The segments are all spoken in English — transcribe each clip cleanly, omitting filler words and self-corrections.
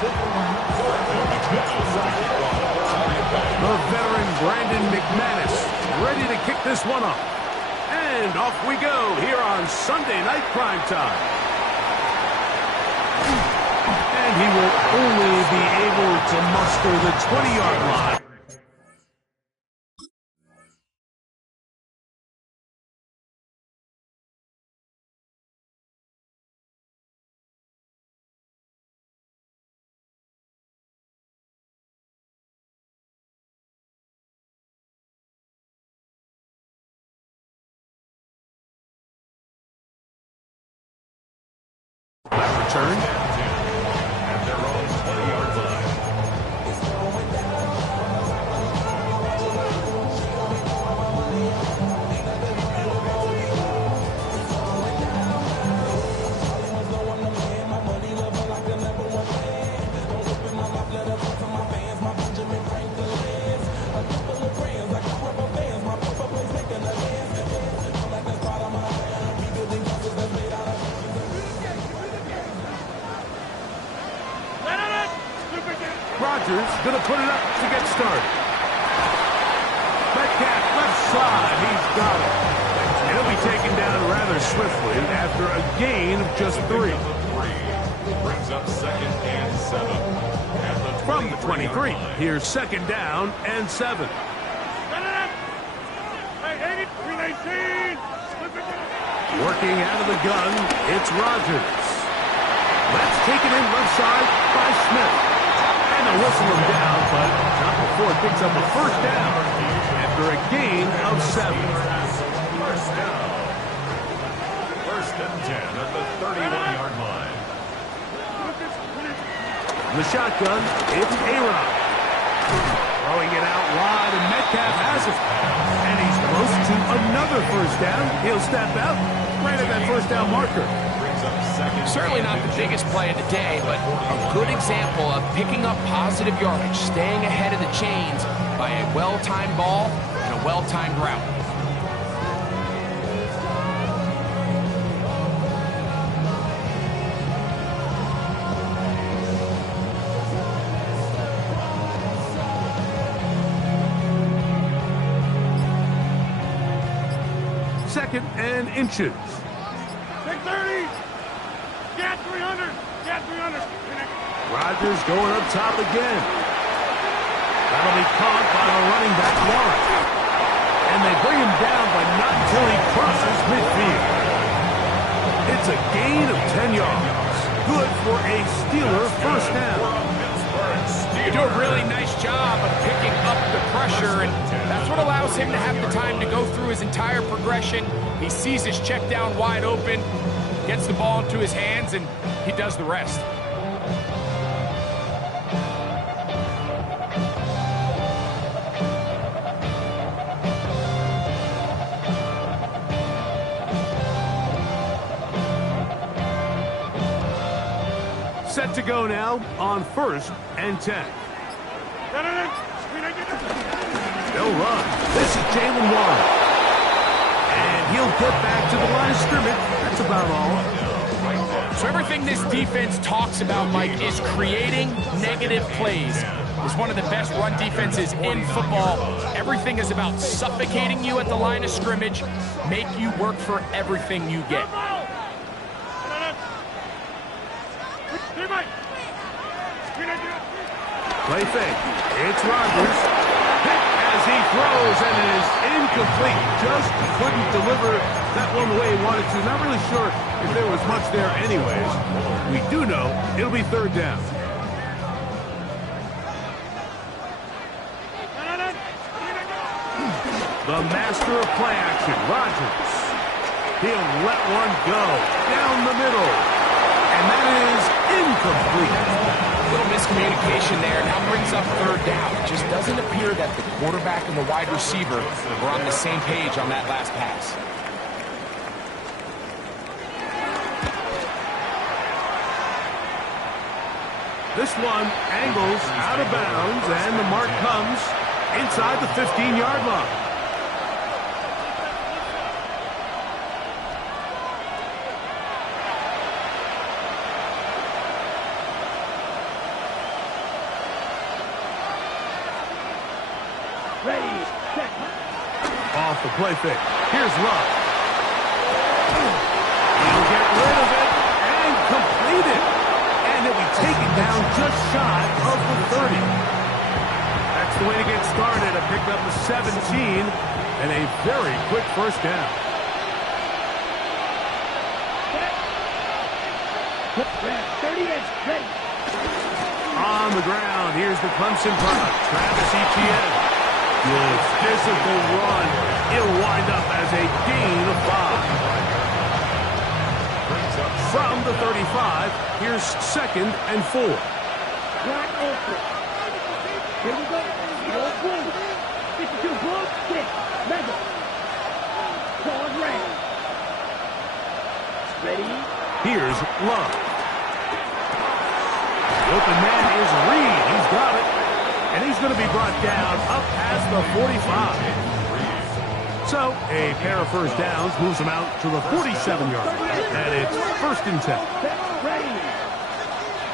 The veteran Brandon McManus ready to kick this one off. And off we go here on Sunday Night Primetime. And he will only be able to muster the 20-yard line. Return. At their own 20-yard line. Rodgers going to put it up to get started. Metcalf left side. He's got it. He'll be taken down rather swiftly after a gain of just 3. Brings up 2nd and 7. From the 23, here's 2nd down and 7. Working out of the gun, it's Rodgers. That's taken in left side by Smith. And they'll whistle him down, but not before it picks up a 1st down after a gain of 7. 1st down. 1st and 10 at the 31-yard line. The shotgun, it's A-Rod. Throwing it out wide, and Metcalf has it. And he's close to another 1st down. He'll step out right at that 1st down marker. Certainly not the biggest play of the day, but a good example of picking up positive yardage, staying ahead of the chains by a well-timed ball and a well-timed route. Second and inches. 630. Get 300. Get 300. Rodgers going up top again. That'll be caught by the running back, Warren. And they bring him down, but not until he crosses midfield. It's a gain of 10 yards. Good for a Steeler 1st down. They do a really nice job of picking up the pressure, and that's what allows him to have the time to go through his entire progression. He sees his check down wide open, gets the ball into his hands, and he does the rest. Set to go now on 1st and 10. They'll run. This is Jalen Warren. And he'll get back to the line of scrimmage. That's about all. So everything this defense talks about, Mike, is creating negative plays. It's one of the best run defenses in football. Everything is about suffocating you at the line of scrimmage, make you work for everything you get. Play fake. It's Rodgers. Hit as he throws, and it is incomplete. Just couldn't deliver that one the way he wanted to. Not really sure if there was much there anyways. We do know it'll be 3rd down. The master of play action, Rodgers. He'll let one go down the middle. And that is incomplete. A little miscommunication there. Now brings up 3rd down. It just doesn't appear that the quarterback and the wide receiver were on the same page on that last pass. This one angles out of bounds, and the mark comes inside the 15-yard line. off the play fake. Here's Love. He'll get rid of it and complete it. And he'll be taken down just shy of the 30. That's the way to get started. A pick up of 17 and a very quick first down. On the ground, here's the Clemson product, Travis Etienne. Good physical run. It'll wind up as a gain of 5. From the 35, here's 2nd and 4. Here we go. No boom. 52 boom. 6. Mega. Pause round. Ready? Here's Love. The open man is Reed. He's got it. And he's going to be brought down up past the 45. So, a pair of first downs moves him out to the 47-yard line. And it's 1st and 10. Ready.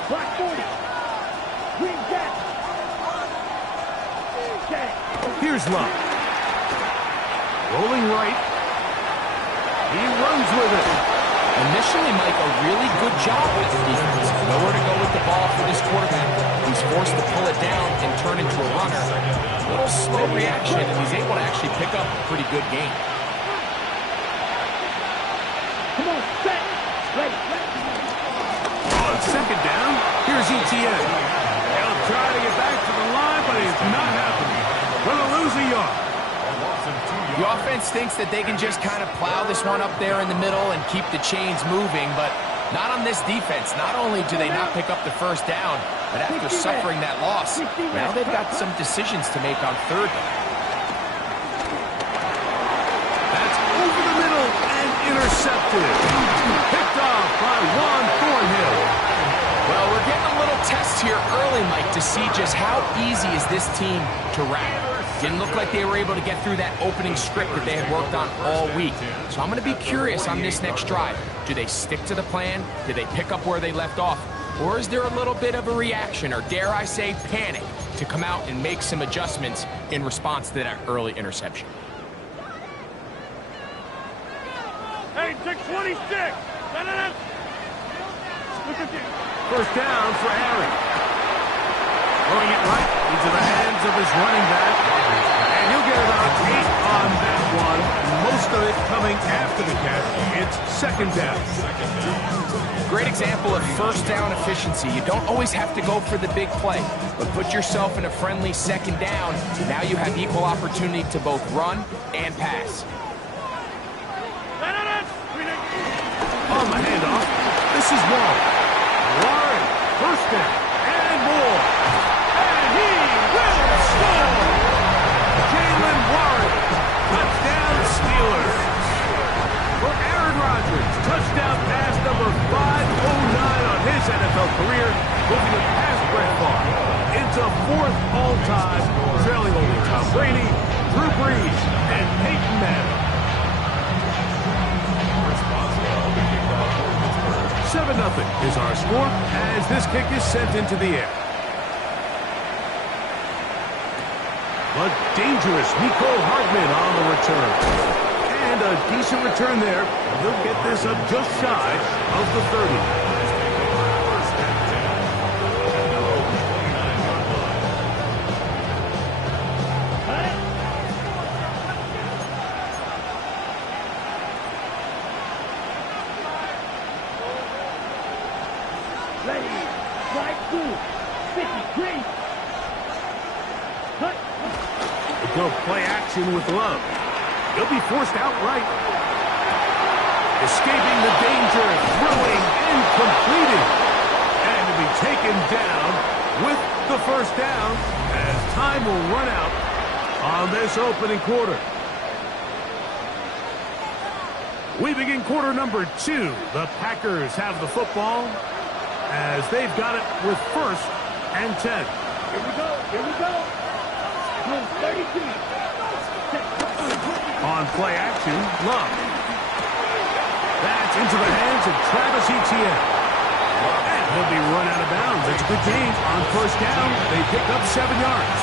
Black 40. Green cat. Here's Love. Rolling right. He runs with it. Initially, Mike, a really good job with the defense. Nowhere to go with the ball for this quarterback. He's forced to pull it down and turn into a runner. A little slow reaction, and he's able to actually pick up a pretty good game. Come on, set. Ready. On 2nd down, here's Etienne. He'll try to get back to the line, but it's not happening. Going to lose a yard. The offense thinks that they can just kind of plow this one up there in the middle and keep the chains moving, but not on this defense. Not only do they not pick up the first down, but after suffering that loss, now they've got some decisions to make on 3rd down. That's over the middle and intercepted. Picked off by Juan Thornhill. Well, we're getting a little test here early, Mike, to see just how easy is this team to wrap. Didn't look like they were able to get through that opening script that they had worked on all week. So I'm going to be curious on this next drive. Do they stick to the plan? Do they pick up where they left off? Or is there a little bit of a reaction, or dare I say panic, to come out and make some adjustments in response to that early interception? Hey, 626. First down for Harry. Throwing it right into the hands of his running back. And he'll get about 8 on that one. Most of it coming after the catch. It's 2nd down. Great example of first down efficiency. You don't always have to go for the big play, but put yourself in a friendly 2nd down. Now you have equal opportunity to both run and pass. On the handoff, this is Warren. Warren, first down, and more. And he will score! Jalen Warren, touchdown Steelers. For Aaron Rodgers, touchdown pass number 509 on his NFL career, moving it past Brett Favre into 4th all-time, trailing only Tom Brady, Drew Brees, and Peyton Manning. 7-0 is our score as this kick is sent into the air. But dangerous Nico Hardman on the return. And a decent return there. He'll get this up just shy of the 30. Go play action with Love. He'll be forced outright. Escaping the danger, throwing and completing. And to be taken down with the first down as time will run out on this opening quarter. We begin quarter number 2. The Packers have the football as they've got it with 1st and 10. Here we go. Here we go. 32. On play action, Love. That's into the hands of Travis Etienne. And he'll be run out of bounds. It's a good game. On first down, they pick up 7 yards.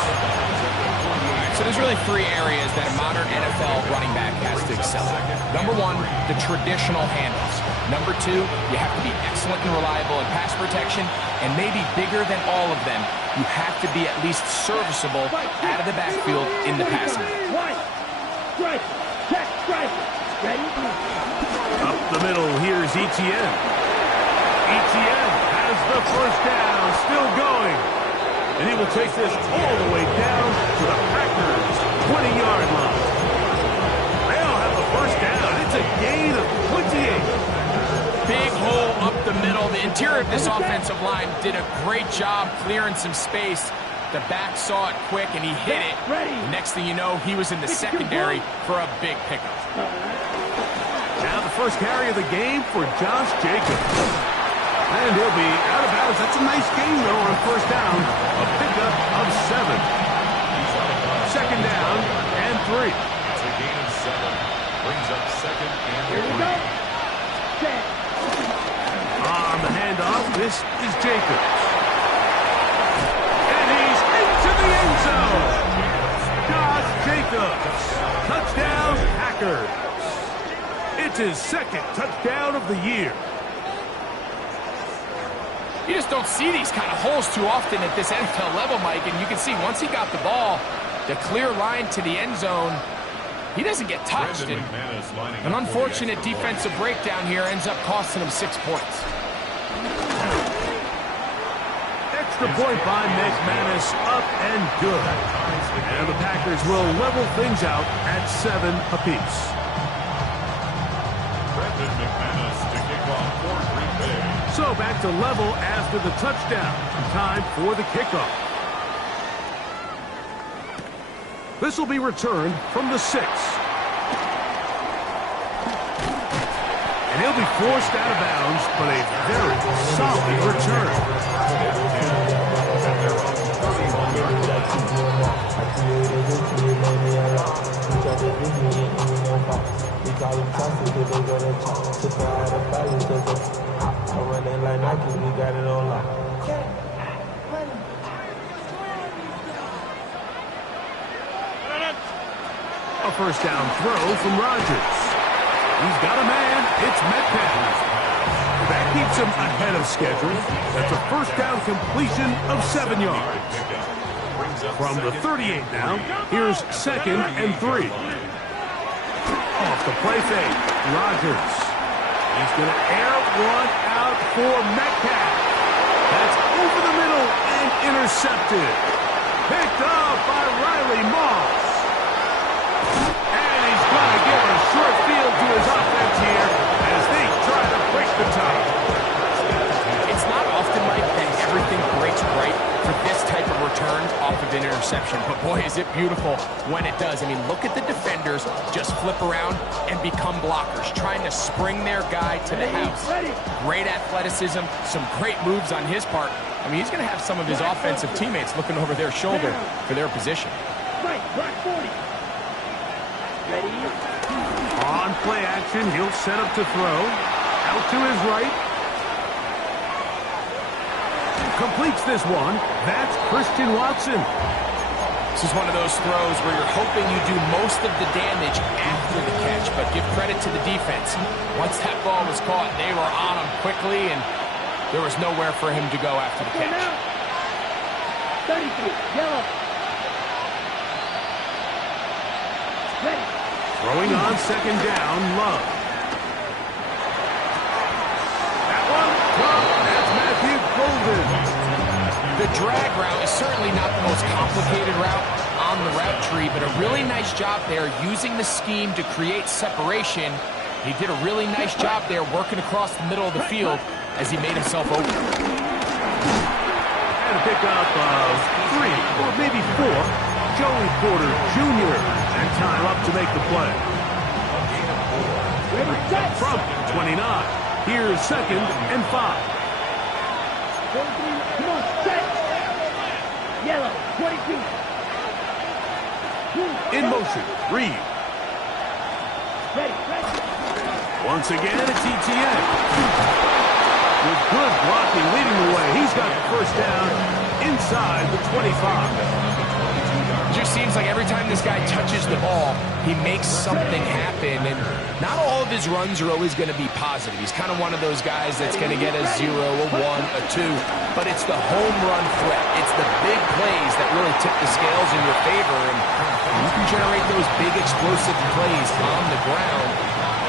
So there's really three areas that a modern NFL running back has to excel at. Number one, the traditional handoffs. Number two, you have to be excellent and reliable in pass protection, and maybe bigger than all of them, you have to be at least serviceable out of the backfield in the passing game. Strike. Check. Strike. Ready? Up the middle, here's Etienne. Etienne has the first down, still going. And he will take this all the way down to the Packers' 20-yard line. They'll have the first down. It's a gain of 28. Big hole up the middle. The interior of this offensive line did a great job clearing some space. The back saw it quick, and he hit it. Next thing you know, he was in the secondary for a big pickup. Now the first carry of the game for Josh Jacobs. And he'll be out of bounds. That's a nice gain, though, on first down. A pickup of 7. Second down and 3. It's a gain of 7. Brings up second and 3. Here we go. On the handoff, this is Jacobs. And he's into the end zone. Josh Jacobs. Touchdown, Packers. It's his second touchdown of the year. You just don't see these kind of holes too often at this NFL level, Mike, and you can see once he got the ball, the clear line to the end zone, he doesn't get touched. And an unfortunate defensive breakdown here ends up costing him 6 points. Extra point by McManus, up and good. And the Packers will level things out at 7 apiece. McManus to kick off for Green Bay. So back to level after the touchdown. Time for the kickoff. This will be returned from the 6. And he'll be forced out of bounds, but a very solid return. A first down throw from Rodgers. He's got a man. It's Metcalf. That keeps him ahead of schedule. That's a first down completion of 7 yards. From the 38 now, here's second and 3. Off the play fake, Rodgers. He's going to air one out for Metcalf. That's over the middle and intercepted. Picked up by Riley Moss. And he's going to give a short field to his offense here as they try to break the tie. It's not often, Mike, that everything breaks right for this type of return off of an interception. But boy, is it beautiful when it does. I mean, look at the defenders just flip around and become blockers, trying to spring their guy to the house. Great athleticism, some great moves on his part. I mean, he's going to have some of his offensive teammates looking over their shoulder for their position. Right, 40. Ready? On play action, he'll set up to throw. Out to his right. Completes this one. That's Christian Watson. This is one of those throws where you're hoping you do most of the damage after the catch, but give credit to the defense. Once that ball was caught, they were on him quickly, and there was nowhere for him to go after the catch. 33, yellow. Ready. Throwing on second down, Love. That one, that's Matthew Golden. The drag route is certainly not the most complicated route on the route tree, but a really nice job there using the scheme to create separation. He did a really nice job there working across the middle of the field as he made himself open. And a pickup of 3 or maybe 4. Joey Porter Jr. And time up to make the play. From 29, here's second and 5. 43, come on, set. Yellow, 22. In motion, Reed. Ready. Once again, it's Etienne. With good blocking leading the way, he's got the first down inside the 25. It just seems like every time this guy touches the ball, he makes something happen. And not all of his runs are always going to be positive. He's kind of one of those guys that's going to get a 0, a 1, a 2. But it's the home run threat. It's the big plays that really tip the scales in your favor. And you can generate those big explosive plays on the ground.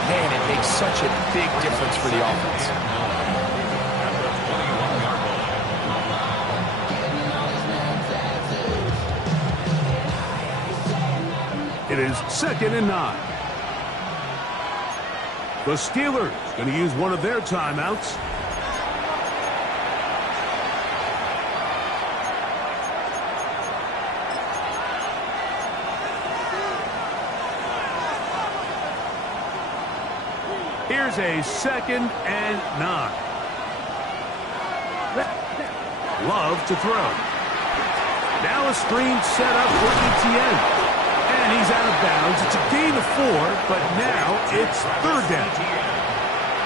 Man, it makes such a big difference for the offense. It is 2nd and 9. The Steelers going to use one of their timeouts. Here's a 2nd and 9. Love to throw. Now a screen set up for ETN. And he's out of bounds. It's a gain of 4, but now it's 3rd down.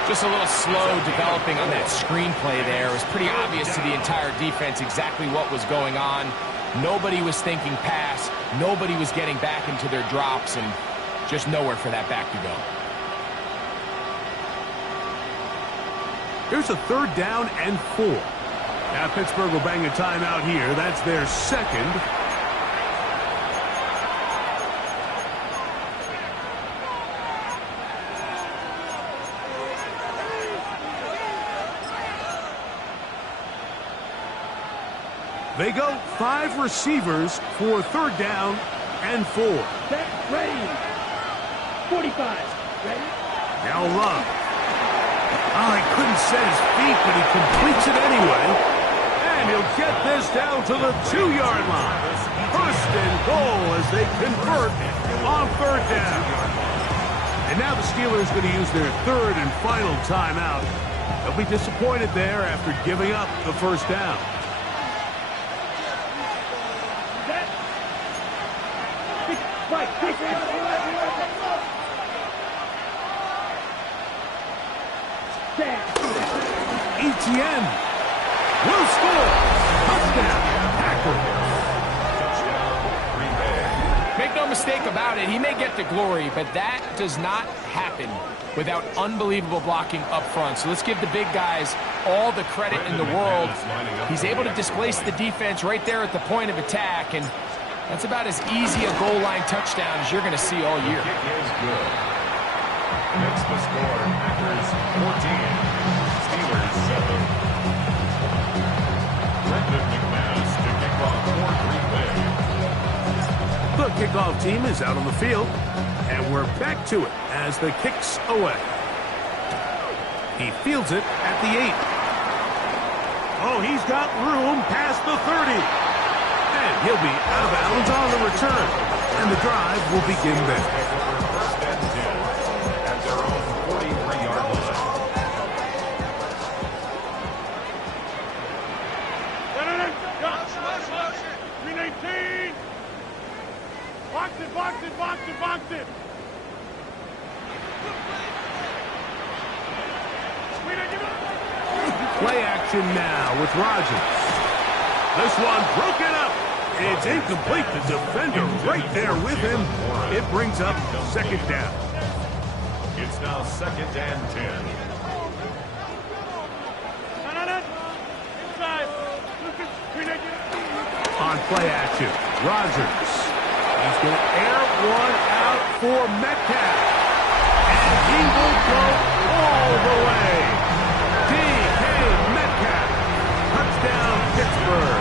Just a little slow developing on that screenplay there. It was pretty obvious to the entire defense exactly what was going on. Nobody was thinking pass. Nobody was getting back into their drops, and just nowhere for that back to go. Here's a 3rd down and 4. Now Pittsburgh will bang a timeout here. That's their 2nd. They go 5 receivers for 3rd down and 4. Set, ready. 45. Ready. Now Love. Oh, he couldn't set his feet, but he completes it anyway. And he'll get this down to the 2-yard line. 1st and goal as they convert on 3rd down. And now the Steelers going to use their 3rd and final timeout. They'll be disappointed there after giving up the 1st down. ETN will score. Touchdown, Packers. Make no mistake about it, he may get the glory, but that does not happen without unbelievable blocking up front. So let's give the big guys all the credit in the world. He's able to displace the defense right there at the point of attack, and that's about as easy a goal line touchdown as you're going to see all year. Kick is good. Next to score, Packers 14. Steelers 7. Brendan McManus to kick off for Green Bay. The kickoff team is out on the field, and we're back to it as the kick's away. He fields it at the 8. Oh, he's got room past the 30. And he'll be out of bounds on the return, and the drive will begin there. First and 10 at their own 43-yard line. Box it. Play action now with Rodgers. This one broken up. It's incomplete. The defender right there with him. It brings up 2nd down. It's now 2nd and 10. On play action, Rodgers. He's going to air one out for Metcalf. And he will go all the way. D.K. Metcalf. Touchdown, Pittsburgh.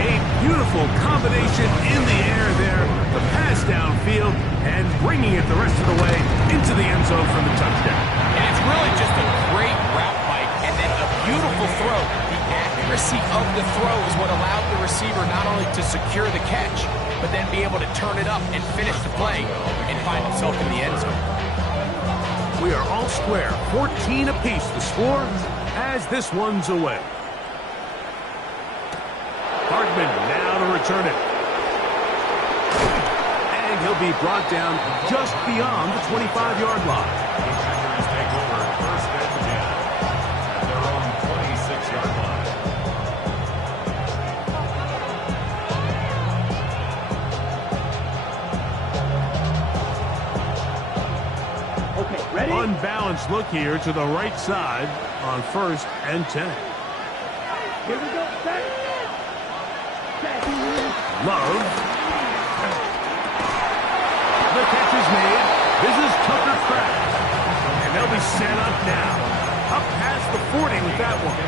A beautiful combination in the air there. The pass downfield and bringing it the rest of the way into the end zone for the touchdown. And it's really just a great route, Mike, and then a beautiful throw. The accuracy of the throw is what allowed the receiver not only to secure the catch, but then be able to turn it up and finish the play and find himself in the end zone. We are all square, 14 apiece the score as this one's away. Hardman now to return it. And he'll be brought down just beyond the 25-yard line. The Packers take over 1st and 10 at their own 26-yard line. unbalanced look here to the right side on 1st and 10. Here we go. Set. Love. The catch is made. This is Tucker Kraft. And they'll be set up now. Up past the 40 with that one.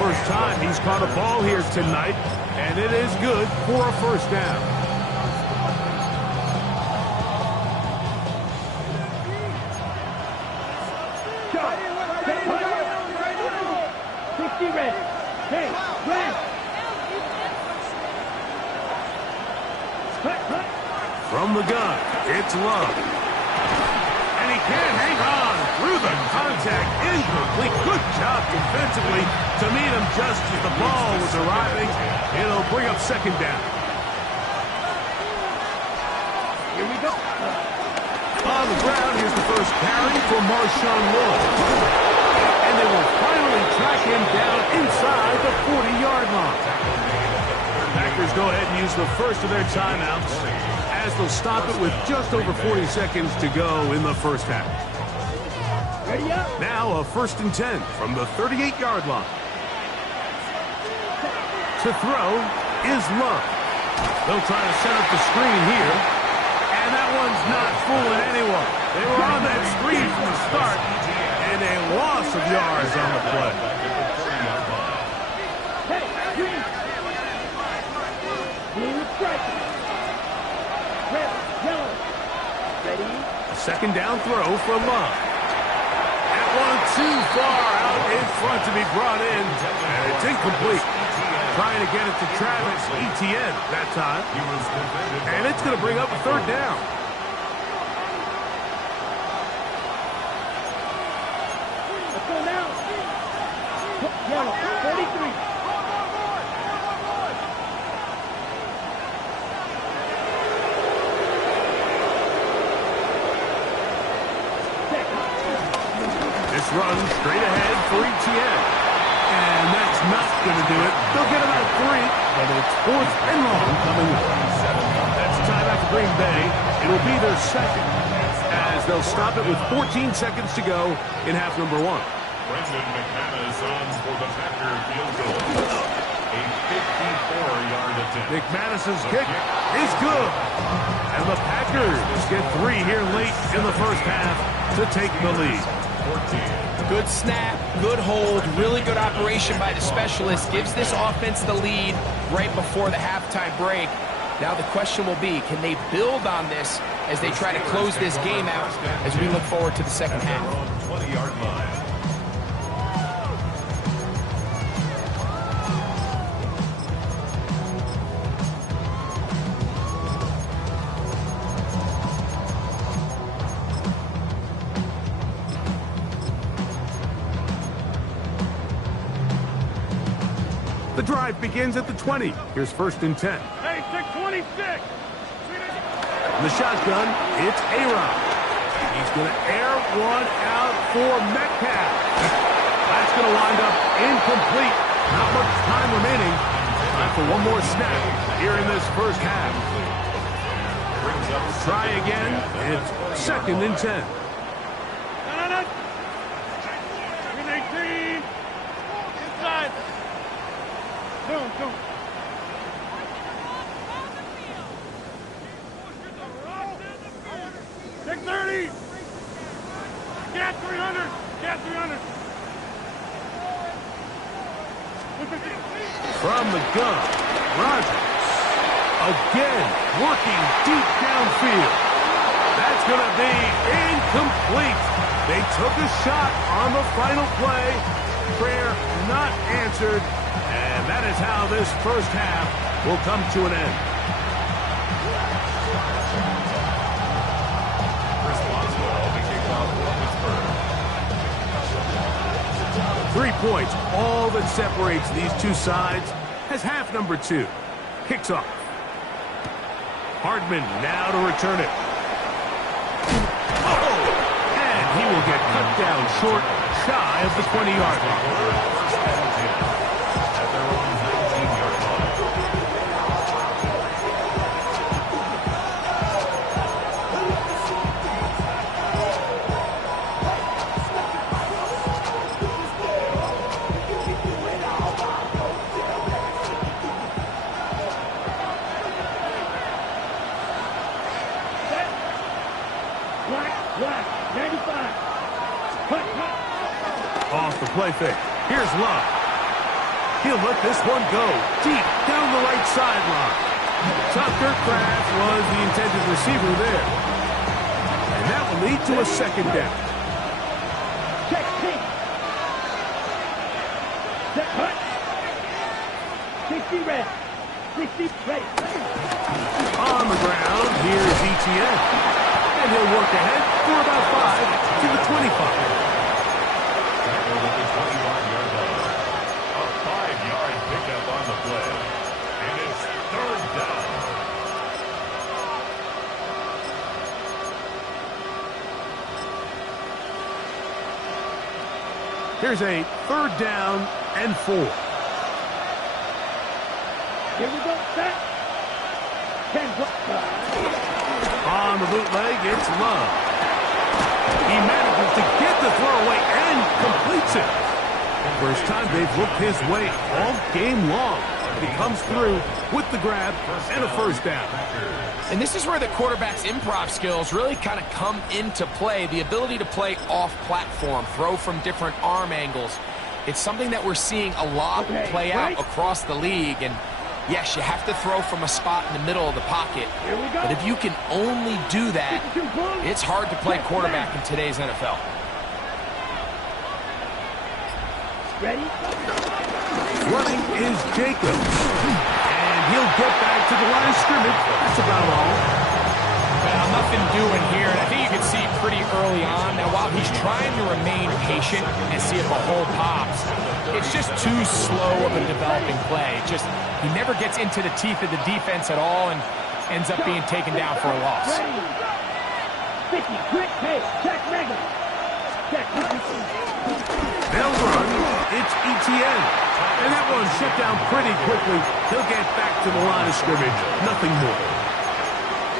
First time he's caught a ball here tonight, and it is good for a first down. From the gun, it's Love. And he can't hang on through the contact. Incomplete. Good job defensively to meet him just as the ball was arriving. It'll bring up 2nd down. Here we go. On the ground, here's the first carry for Marshawn Lawrence. And they will finally track him down inside the 40-yard line. Packers go ahead and use the first of their timeouts as they'll stop it with just over 40 seconds to go in the first half. Ready up. Now a 1st and 10 from the 38-yard line. To throw is Love. They'll try to set up the screen here. And that one's not fooling anyone. They were on that screen from the start, and a loss of yards on the play. Hey, green. Green is striking. Red, yellow. Ready? A 2nd down throw for Love. That one too far out in front to be brought in, and it's incomplete. Trying to get it to Travis Etienne that time. And it's going to bring up a 3rd down. Let's go now. Yellow, 43. This run straight ahead for Etienne. And that's not going to do it. They'll get about 3, but it's 4th and long coming up. That's time after Green Bay. It'll be their 2nd, as they'll stop it with 14 seconds to go in half number 1. Brendan McManus on for the Packer field goal. A 54-yard attempt. McManus's kick is good. And the Packers get 3 here late in the first half to take the lead. 14. Good snap, good hold, really good operation by the specialist. Gives this offense the lead right before the halftime break. Now the question will be, can they build on this as they try to close this game out as we look forward to the second half? 20-yard line. The drive begins at the 20. Here's 1st and 10. Hey, 626. In the shotgun, it's A-Rod. He's going to air one out for Metcalf. That's going to wind up incomplete. Not much time remaining. Time for one more snap here in this first half. Try again. It's 2nd and 10. 18. Inside. Go. 630. Get 300. Get 300. From the gun, Rodgers. Again, working deep downfield. That's going to be incomplete. They took a shot on the final play. Prayer not answered. And that is how this first half will come to an end. Chris Boswell, the kickoff for Pittsburgh. 3 points, all that separates these two sides, as half number 2 kicks off. Hardman now to return it. Oh! And he will get cut down short, shy of the 20-yard line. fake. Here's Love. He'll let this one go deep down the right sideline. Tucker Kraft was the intended receiver there. And that will lead to a second down. Check team. Set cut. 60 ready. 60 ready. On the ground, here's ETN. And he'll work ahead for about 5 to the 25. Tackle at the 21-yard line. A 5-yard pickup on the play. And it's third down. Here's a 3rd down and 4. Here we go. Set. 10 On the bootleg, it's Love. He manages to get the throw away and completes it. First time they've looked his way all game long. He comes through with the grab and a first down. And this is where the quarterback's improv skills really kind of come into play. The ability to play off-platform, throw from different arm angles. It's something that we're seeing a lot play out across the league. And yes, you have to throw from a spot in the middle of the pocket. But if you can only do that, it's hard to play quarterback in today's NFL. Ready? Running is Jacobs. And he'll get back to the line of scrimmage. That's about all. Well, nothing doing here. And I think you can see pretty early on. Now, while he's trying to remain patient and see if a hole pops, it's just too slow of a developing play. He never gets into the teeth of the defense at all and ends up being taken down for a loss. 50, quick pace, check regular. Check. They'll run. It's ETN. And that one shut down pretty quickly. He'll get back to the line of scrimmage. Nothing more.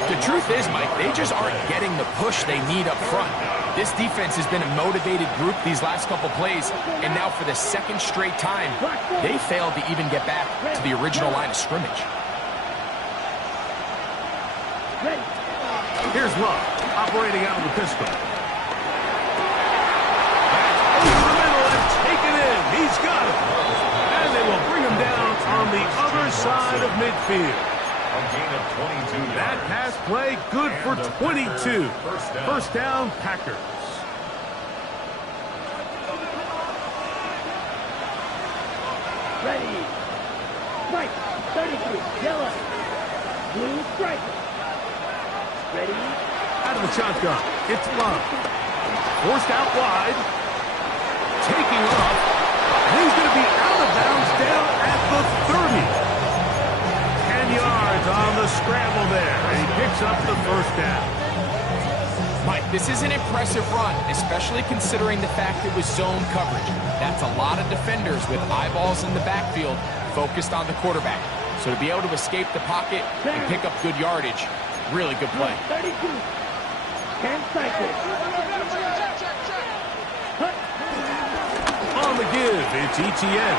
The truth is, Mike, they just aren't getting the push they need up front. This defense has been a motivated group these last couple plays, and now for the second straight time, they failed to even get back to the original line of scrimmage. Here's Love, operating out of the pistol. Back over the middle and take it in. He's got it. And they will bring him down on the other side of midfield. A gain of 22 yards. That pass play good for 22. First down, Packers. Ready. Strike. 33. Yellow. Blue striker. Ready. Out of the shotgun. It's Love. Forced out wide. Taking off. And he's going to be out of bounds down at the 30. 10 yards on the scramble there. And he picks up the first down. Mike, this is an impressive run, especially considering the fact it was zone coverage. That's a lot of defenders with eyeballs in the backfield focused on the quarterback. So to be able to escape the pocket and pick up good yardage, really good play. 32. 10 cycles. On the give, it's ETN.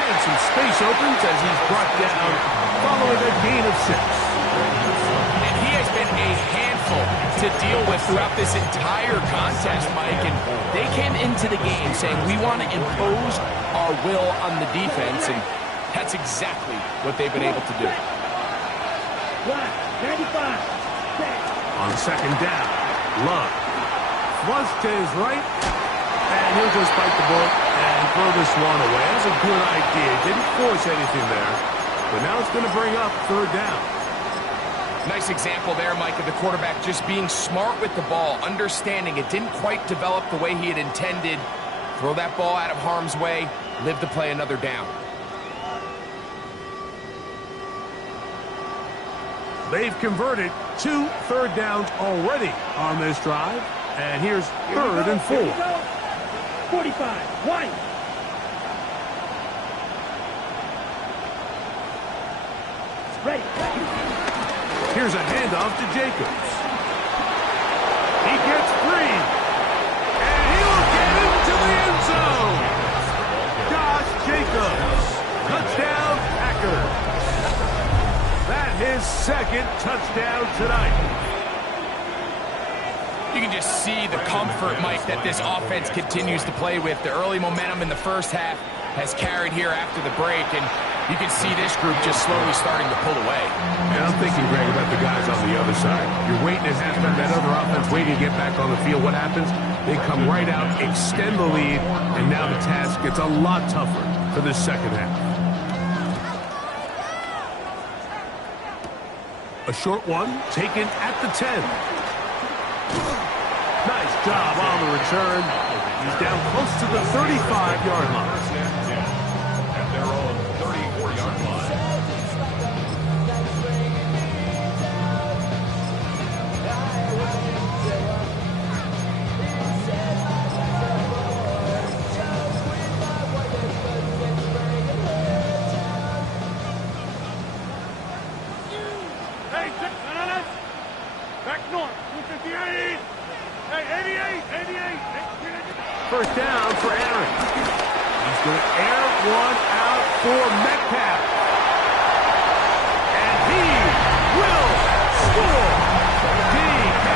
And some space opens as he's brought down following a gain of 6. And he has been a handful to deal with throughout this entire contest, Mike. And they came into the game saying, we want to impose our will on the defense, and that's exactly what they've been able to do. 95. On second down, Love. Flush to his right, and he'll just bite the bullet and throw this one away. That's a good idea. Didn't force anything there, but now it's going to bring up third down. Nice example there, Mike, of the quarterback just being smart with the ball, understanding it didn't quite develop the way he had intended. Throw that ball out of harm's way, live to play another down. They've converted 2 third downs already on this drive. And here's 3rd and 4. 45. White. Ready. Here's a handoff to Jacobs. He gets free. And he will get into the end zone. Josh Jacobs. Touchdown, Packers. That his second touchdown tonight. You can just see the comfort, Mike, that this offense continues to play with. The early momentum in the first half has carried here after the break, and you can see this group just slowly starting to pull away. And I'm thinking, Greg, about the guys on the other side. You're waiting at halftime, that other offense waiting to get back on the field. What happens? They come right out, extend the lead, and now the task gets a lot tougher for the second half. A short one taken at the 10. Nice job on the return. He's down close to the 35-yard line. First and 10 at their own 34-yard line. Hey, back north, 258. Hey, 88. First down for Aaron. He's going to air one out for Metcalf. And he will score. D.K.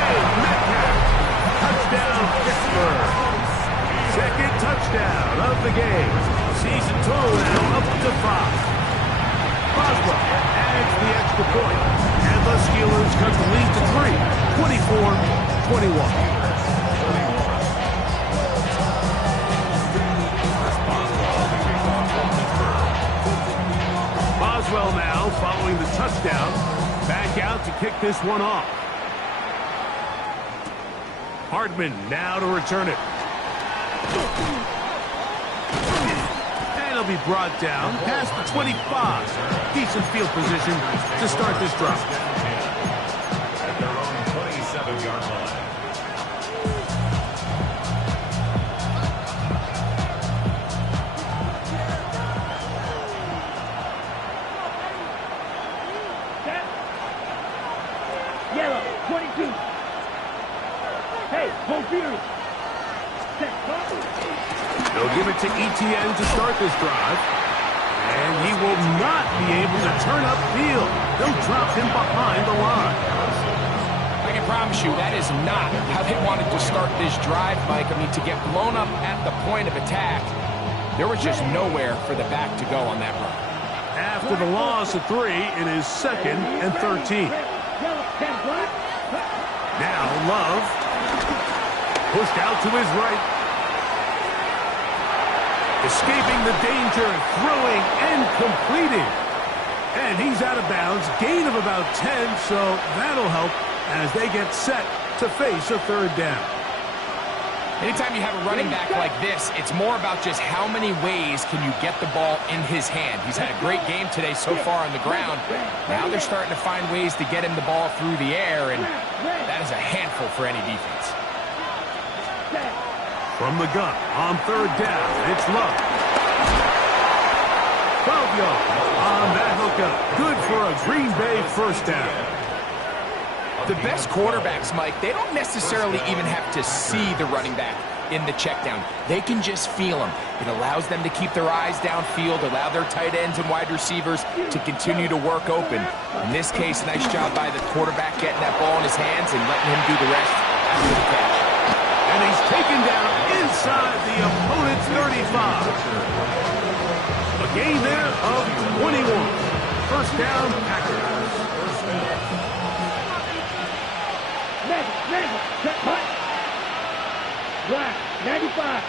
Metcalf. Touchdown, Pittsburgh. Second touchdown of the game. Season total now up to 5. Boswell adds the extra point. And the Steelers cut the lead to 3, 24-21. Boswell now following the touchdown. Back out to kick this one off. Hardman now to return it. And he'll be brought down past the 25. Decent field position to start this drive. At their own 27-yard line. Yellow, 22. Hey, confused. They'll give it to Etienne to start this drive. And he will not be able to turn upfield. They'll drop him behind the line. I can promise you that is not how they wanted to start this drive, Mike. I mean, to get blown up at the point of attack, there was just nowhere for the back to go on that run. After the loss of 3, it is 2nd and 13. Now Love pushed out to his right. Escaping the danger, throwing and completing. And he's out of bounds. Gain of about 10, so that'll help as they get set to face a third down. Anytime you have a running back like this, it's more about just how many ways can you get the ball in his hand. He's had a great game today so far on the ground. Now they're starting to find ways to get him the ball through the air, and that is a handful for any defense. From the gun on third down, it's Love. 12 yards on that hookup. Good for a Green Bay first down. The best quarterbacks, Mike, they don't necessarily even have to see the running back in the check down. They can just feel him. It allows them to keep their eyes downfield, allow their tight ends and wide receivers to continue to work open. In this case, nice job by the quarterback getting that ball in his hands and letting him do the rest after the catch. And he's taken down inside the opponent's 35. A gain there of 21. First down, Packers. Check punt. Right, 95.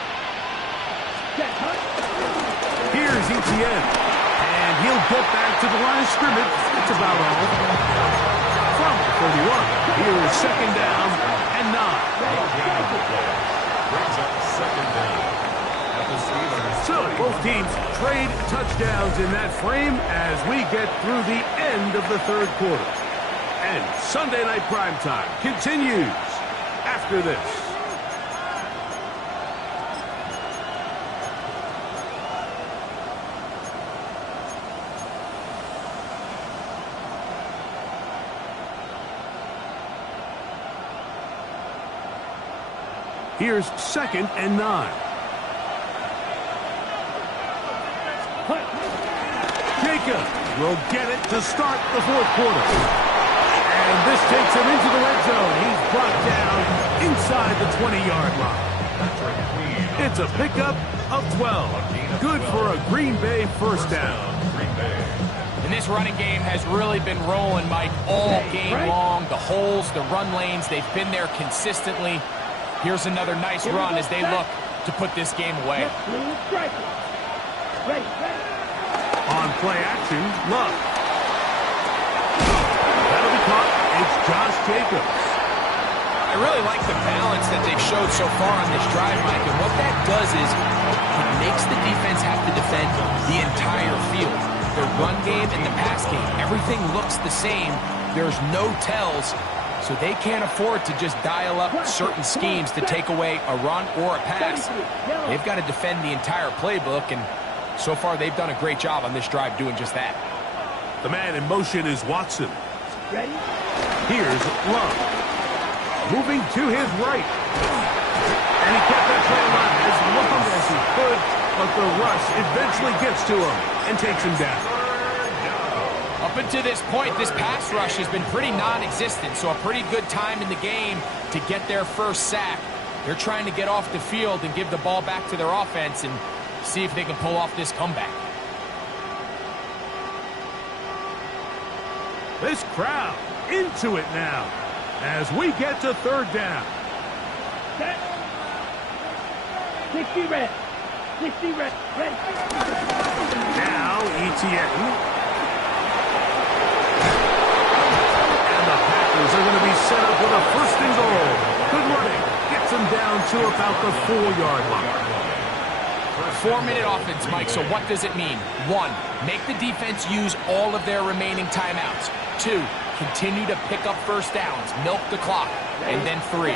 Check punt. Here's Etienne. And he'll get back to the line of scrimmage. It's about all. From the 31. Here is second down and 9. Brings up second down. At the Steelers. So both teams trade touchdowns in that frame as we get through the end of the third quarter. And Sunday Night Primetime continues after this. Here's second and 9. Jacob will get it to start the fourth quarter. And this takes him into the red zone. He's brought down inside the 20-yard line. It's a pickup of 12. Good for a Green Bay first down. And this running game has really been rolling, Mike, all game long. The holes, the run lanes, they've been there consistently. Here's another nice run as they look to put this game away. On play action, Love. That'll be caught. It's Josh Jacobs. I really like the balance that they've showed so far on this drive, Mike, and what that does is it makes the defense have to defend the entire field. The run game and the pass game, everything looks the same. There's no tells, so they can't afford to just dial up certain schemes to take away a run or a pass. They've got to defend the entire playbook, and so far they've done a great job on this drive doing just that. The man in motion is Watson. Ready? Here's Love. Moving to his right. And he kept that play alive as long as he could, but the rush eventually gets to him and takes him down. Up until this point, this pass rush has been pretty non-existent, so a pretty good time in the game to get their first sack. They're trying to get off the field and give the ball back to their offense and see if they can pull off this comeback. This crowd into it now as we get to third down. 60 red. 60 red. Ready. Now Etienne. And the Packers are going to be set up with a first and goal. Good running. Gets them down to about the 4-yard line. 4-minute offense, Mike, so what does it mean? 1, make the defense use all of their remaining timeouts. 2, continue to pick up first downs, milk the clock. And then 3,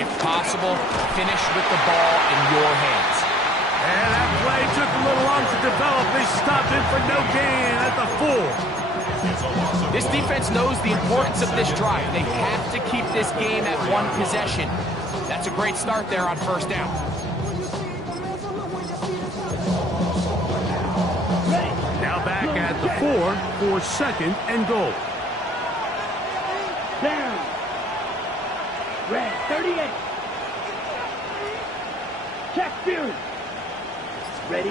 if possible, finish with the ball in your hands. And that play took a little long to develop. They stopped it for no gain at the 4. This defense knows the importance of this drive. They have to keep this game at 1 possession. That's a great start there on first down. Now back at the 4 for second and goal. Down. Red 38. Check Fury. Ready.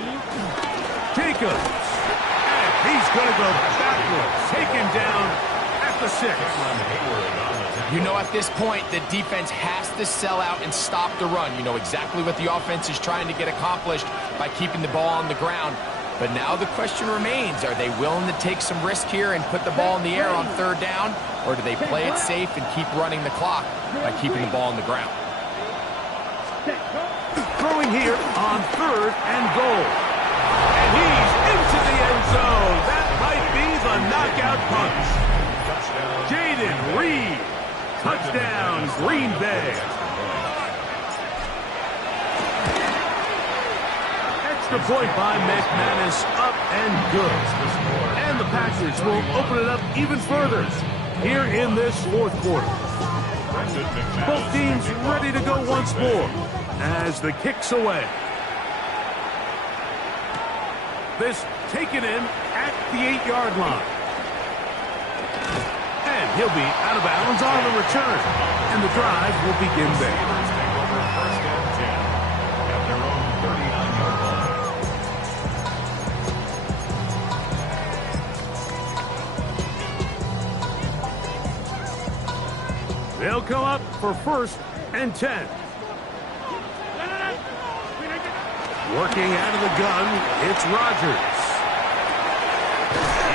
Jacobs. And he's going to go backwards. Taken down at the 6. You know, at this point, the defense has to sell out and stop the run. You know exactly what the offense is trying to get accomplished by keeping the ball on the ground. But now the question remains, are they willing to take some risk here and put the ball in the air on third down? Or do they play it safe and keep running the clock by keeping the ball on the ground? Throwing here on third and goal. And he's into the end zone. That might be the knockout punch. Jaden Reed. Touchdown, Green Bay. Extra point by McManus, up and good. And the Packers will open it up even further here in this fourth quarter. Both teams ready to go once more as the kick's away. This taken in at the 8-yard line. And he'll be out of bounds on the return. And the drive will begin there. First and 10 at their own 39-yard line. They'll come up for first and 10. Working out of the gun, it's Rodgers.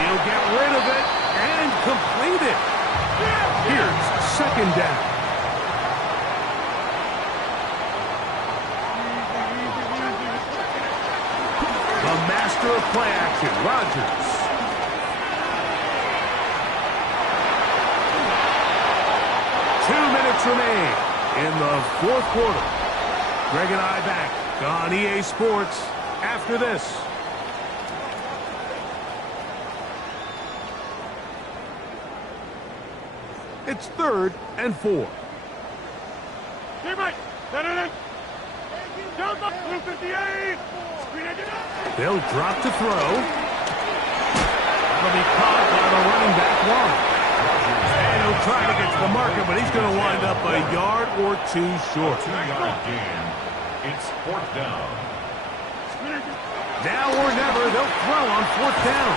He'll get rid of it and complete it. Here's second down. The master of play action, Rodgers. Remain in the fourth quarter. Greg and I back on EA Sports after this. It's third and 4. They'll drop to throw. That'll be caught by the running back one. And he'll try to get to the marker, but he's going to wind up a yard or two short. 2-yard gain. It's 4th down. Now or never, they'll throw on 4th down.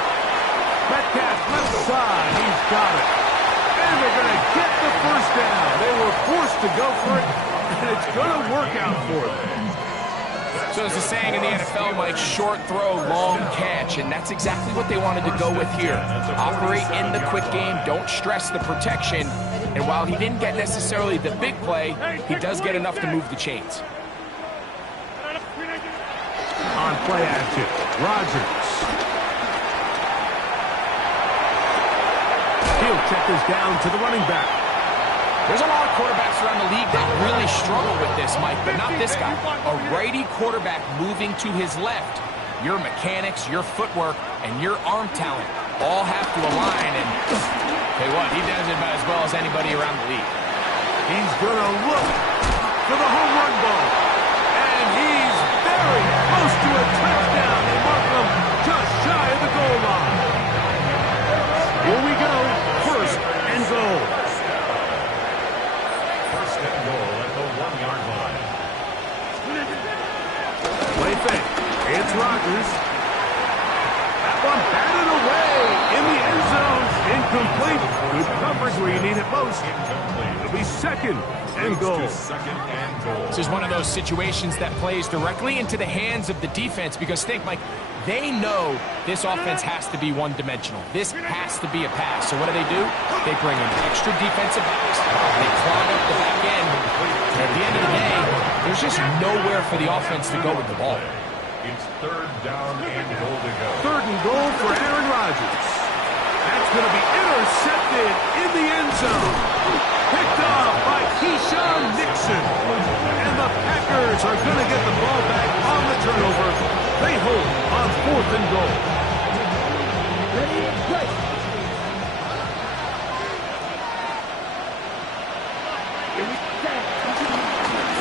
Metcalf left side, he's got it. And they're going to get the first down. They were forced to go for it, and it's going to work out for them. So as the saying in the NFL, Mike, short throw, long catch, and that's exactly what they wanted to go with here. Operate in the quick game, don't stress the protection, and while he didn't get necessarily the big play, he does get enough to move the chains. On play action, Rodgers. He'll check this down to the running back. There's a lot of quarterbacks around the league that really struggle with this, Mike, but not this guy. A righty quarterback moving to his left. Your mechanics, your footwork, and your arm talent all have to align, and tell you what, he does it about as well as anybody around the league. He's going to look for the home run ball. And he's very close to a touchdown. They mark him just shy of the goal line. Here we go. First and goal. First and goal at the 1-yard line. Play fake. It's Rodgers. That one batted away in the end zone. Incomplete. Good coverage where you need it most. It'll be second and goal. This is one of those situations that plays directly into the hands of the defense because think, Mike, they know this offense has to be one-dimensional. This has to be a pass. So what do? They bring in extra defensive backs. They clog up the back end. And at the end of the day, there's just nowhere for the offense to go with the ball. It's 3rd down and goal to go. 3rd and goal for Aaron Rodgers. That's going to be intercepted in the end zone. Picked off by Keyshawn Nixon. And the Packers are going to get the ball back on the turnover. They hold on 4th and goal. Ready, play.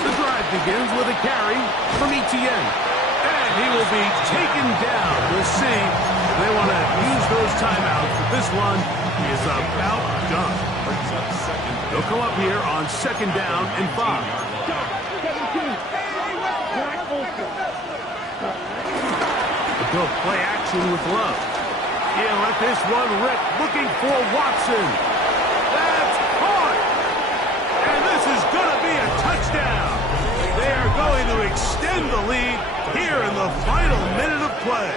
The drive begins with a carry from Etienne. And he will be taken down. We'll see. They want to use those timeouts, but this one is about done. They'll come up here on 2nd down and 5. They'll go play action with Love. He'll let this one rip, looking for Watson. That's caught. And this is going to be a touchdown. They are going to extend the lead here in the final minute of play.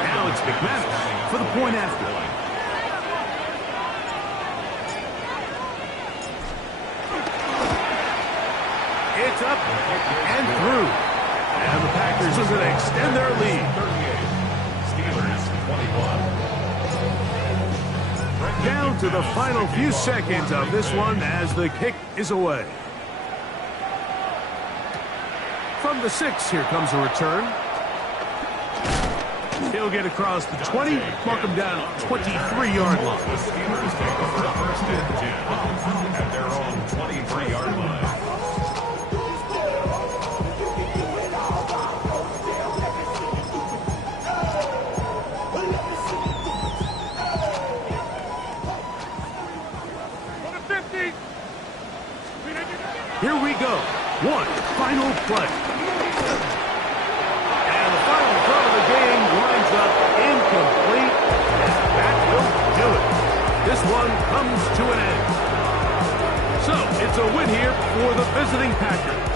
Now it's McManus for the point after. It's up and through. And the Packers are going to extend their lead. 38. Steelers 21. Down to the final few seconds of this one as the kick is away. From the 6, here comes a return. He'll get across the 20, mark him down 23-yard line. The Steelers take over 1st and 10 at their own 23-yard line. Here we go. One final play. And the final throw of the game winds up incomplete. And that will do it. This one comes to an end. So it's a win here for the visiting Packers.